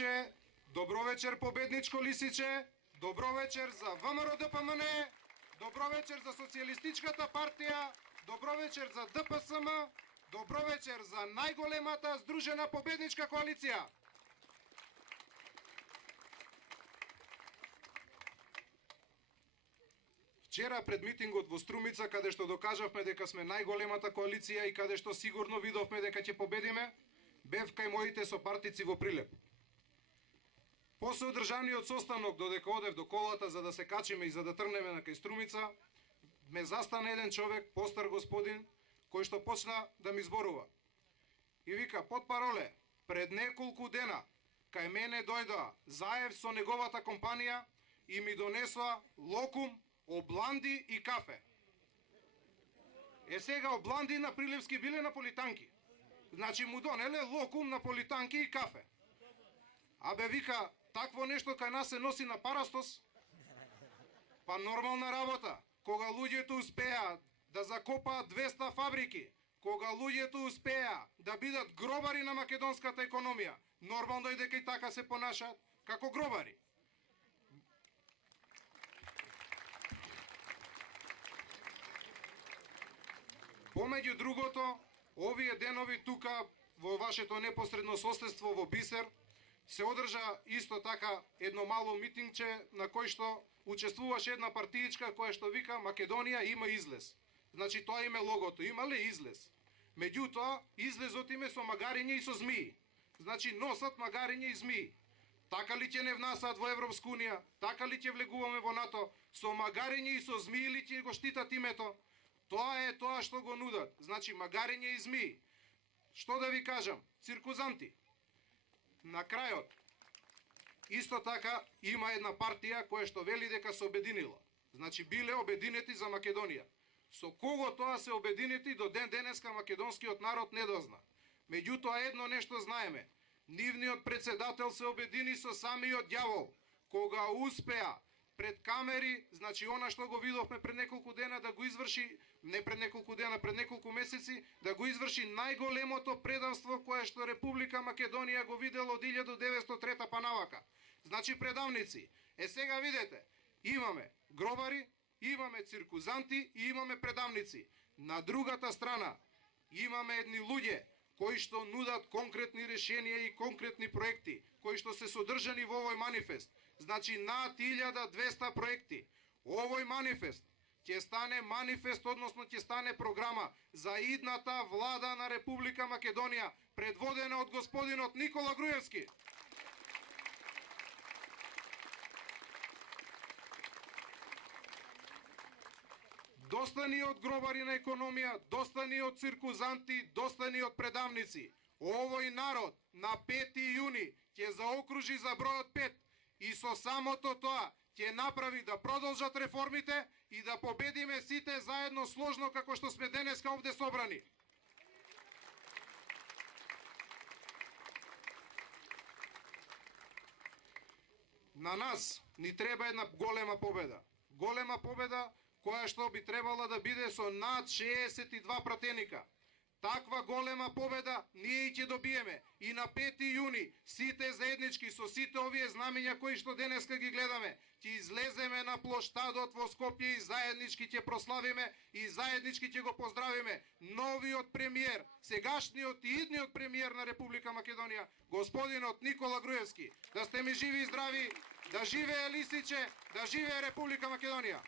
Лисиче, добро вечер победничко Лисиче, добро вечер за ВМРО ДПМН, добро вечер за Социјалистичката партија, добро вечер за ДПСМ, добро вечер за најголемата здружена победничка коалиција. Вчера пред митингот во Струмица, каде што докажавме дека сме најголемата коалиција и каде што сигурно видовме дека ќе победиме, бев кај моите сопартици во Прилеп. После одржаниот состанок, додека одев до колата за да се качиме и за да тргнеме на кај Струмица, ме застана еден човек, постар господин, кој што почна да ми зборува. И вика, потпароле, пред неколку дена, кај мене дојдоа Заев со неговата компанија и ми донесоа локум, обланди и кафе. Сега обланди на Прилепски биле наполитанки. Значи му донеле локум, наполитанки и кафе. Абе вика, такво нешто кај нас се носи на Парастос? Па нормална работа. Кога луѓето успеа да закопаат 200 фабрики, кога луѓето успеа да бидат гробари на македонската економија, нормално е дека и така се понашаат како гробари. Помеѓу другото, овие денови тука во вашето непосредно соседство во Бисер се одржа исто така едно мало митингче на кој што учествуваше една партијичка која што вика Македонија има излез. Значи тоа име логото, имале излез. Меѓутоа, излезот име со магариња и со змии. Значи носат магариња и змии. Така ли ќе не внасаат во Европска унија? Така ли ќе влегуваме во НАТО? Со магариња и со змии ли ќе го штитат името? Тоа е тоа што го нудат. Значи магариња и змии. Што да ви кажам? Циркузанти. На крајот, исто така има една партија која што вели дека се обединила. Значи биле обединети за Македонија. Со кого тоа се обединети до ден денеска македонскиот народ не дозна. Меѓутоа едно нешто знаеме. Нивниот председател се обедини со самиот ѓавол. Кога успеа пред камери, значи она што го видовме пред неколку дена да го изврши, не пред неколку дена, пред неколку месеци, да го изврши најголемото предавство кое што Република Македонија го видела од 1903 па навака. Значи предавници. Сега видете, имаме гробари, имаме циркузанти и имаме предавници. На другата страна имаме едни луѓе кои што нудат конкретни решенија и конкретни проекти, кои што се содржани во овој манифест. Значи над 1200 проекти. Овој манифест ќе стане манифест, односно ќе стане програма за идната влада на Република Македонија, предводена од господинот Никола Груевски. Доста ни од гробари на економија, доста ни од циркузанти, доста ни од предавници. Овој народ на 5 јуни ќе заокружи за бројот 5 и со самото тоа ќе направи да продолжат реформите и да победиме сите заедно сложно како што сме денеска овде собрани. На нас ни треба една голема победа. Голема победа која што би требала да биде со над 62 пратеника. Таква голема победа ние и ќе добиеме и на 5 јуни сите заеднички со сите овие знамења кои што денеска ги гледаме, ќе излеземе на плоштадот во Скопје и заеднички ќе прославиме и заеднички ќе го поздравиме новиот премиер, сегашниот и идниот премиер на Република Македонија, господинот Никола Груевски. Да сте ми живи и здрави, да живее Лисиче, да живее Република Македонија.